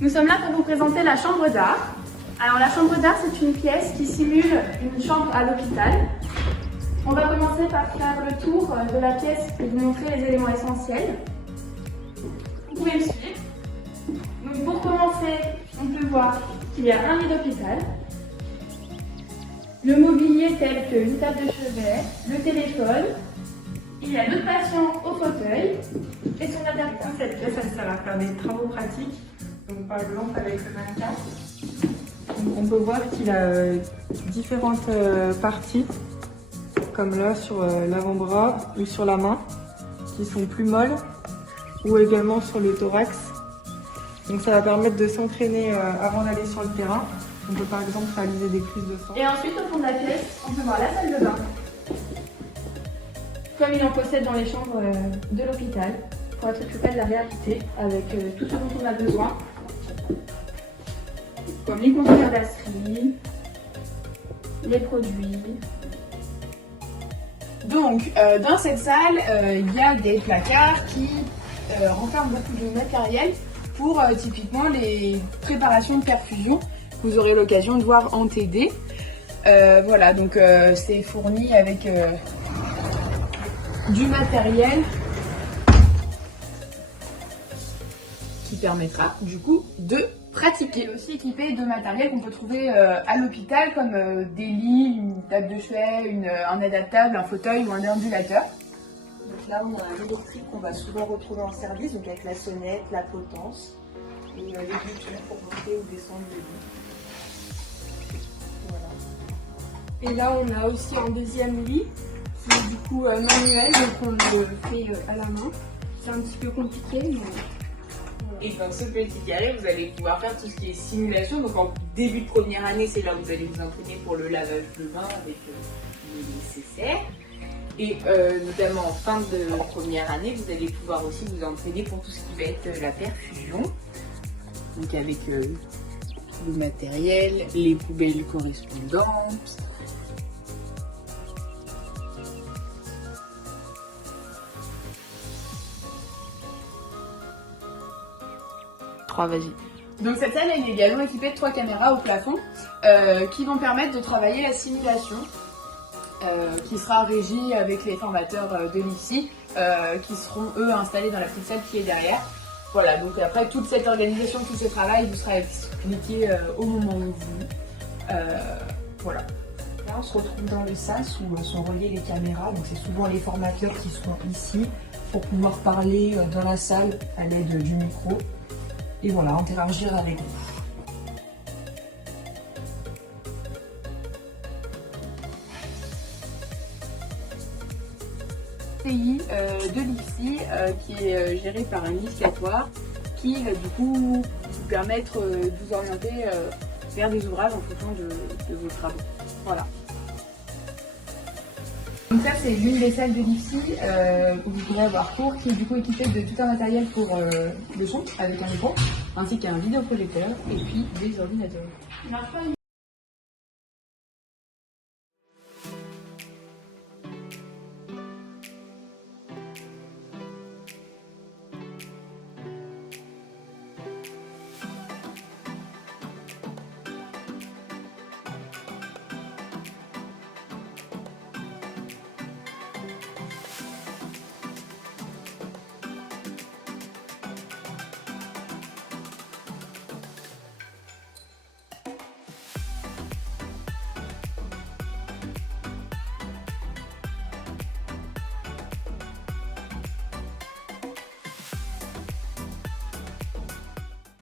Nous sommes là pour vous présenter la chambre d'art. Alors la chambre d'art, c'est une pièce qui simule une chambre à l'hôpital. On va commencer par faire le tour de la pièce et vous montrer les éléments essentiels. Vous pouvez me suivre. Donc pour commencer, on peut voir qu'il y a un lit d'hôpital, le mobilier tel qu'une table de chevet, le téléphone, il y a notre patient au fauteuil et son adaptateur. Cette pièce, elle sert à faire des travaux pratiques. Donc, par exemple, avec le mannequin, on peut voir qu'il a différentes parties, comme là sur l'avant-bras ou sur la main, qui sont plus molles, ou également sur le thorax. Donc ça va permettre de s'entraîner avant d'aller sur le terrain. On peut par exemple réaliser des prises de sang. Et ensuite, au fond de la pièce, on peut voir la salle de bain, comme il en possède dans les chambres de l'hôpital, pour être plus près de la réalité, avec tout ce dont on a besoin, comme les conteneurs d'asserie, les produits. Donc, dans cette salle, il y a des placards qui renferment beaucoup de matériel pour typiquement les préparations de perfusion que vous aurez l'occasion de voir en TD. Voilà, donc c'est fourni avec du matériel qui permettra du coup de pratiquer. Aussi équipé de matériel qu'on peut trouver à l'hôpital comme des lits, une table de chevet, un adaptable, un fauteuil ou un déambulateur. Donc là, on a un électrique qu'on va souvent retrouver en service, donc avec la sonnette, la potence et les boutons pour monter ou descendre le lit. Voilà. Et là, on a aussi un deuxième lit qui est du coup manuel, donc on le fait à la main. C'est un petit peu compliqué, mais... Et dans ce petit carré, vous allez pouvoir faire tout ce qui est simulation. Donc en début de première année, c'est là où vous allez vous entraîner pour le lavage de main avec le nécessaire. Et notamment en fin de première année, vous allez pouvoir aussi vous entraîner pour tout ce qui va être la perfusion. Donc avec le matériel, les poubelles correspondantes. Vas-y. Donc cette salle elle est également équipée de 3 caméras au plafond qui vont permettre de travailler la simulation qui sera régie avec les formateurs de l'IFSI qui seront eux installés dans la petite salle qui est derrière. Voilà, donc après toute cette organisation, tout ce travail vous sera expliqué au moment où vous... voilà. Là, on se retrouve dans le sas où sont reliées les caméras, donc c'est souvent les formateurs qui seront ici pour pouvoir parler dans la salle à l'aide du micro. Et voilà, interagir avec vous. CI de l'IFSI qui est géré par un initiatoire qui du coup vous permettre de vous orienter vers des ouvrages en fonction de vos travaux. Voilà. Donc ça c'est l'une des salles de l'IFSI où vous pourrez avoir cours qui est du coup équipée de tout un matériel pour le son avec un micro ainsi qu'un vidéoprojecteur et puis des ordinateurs.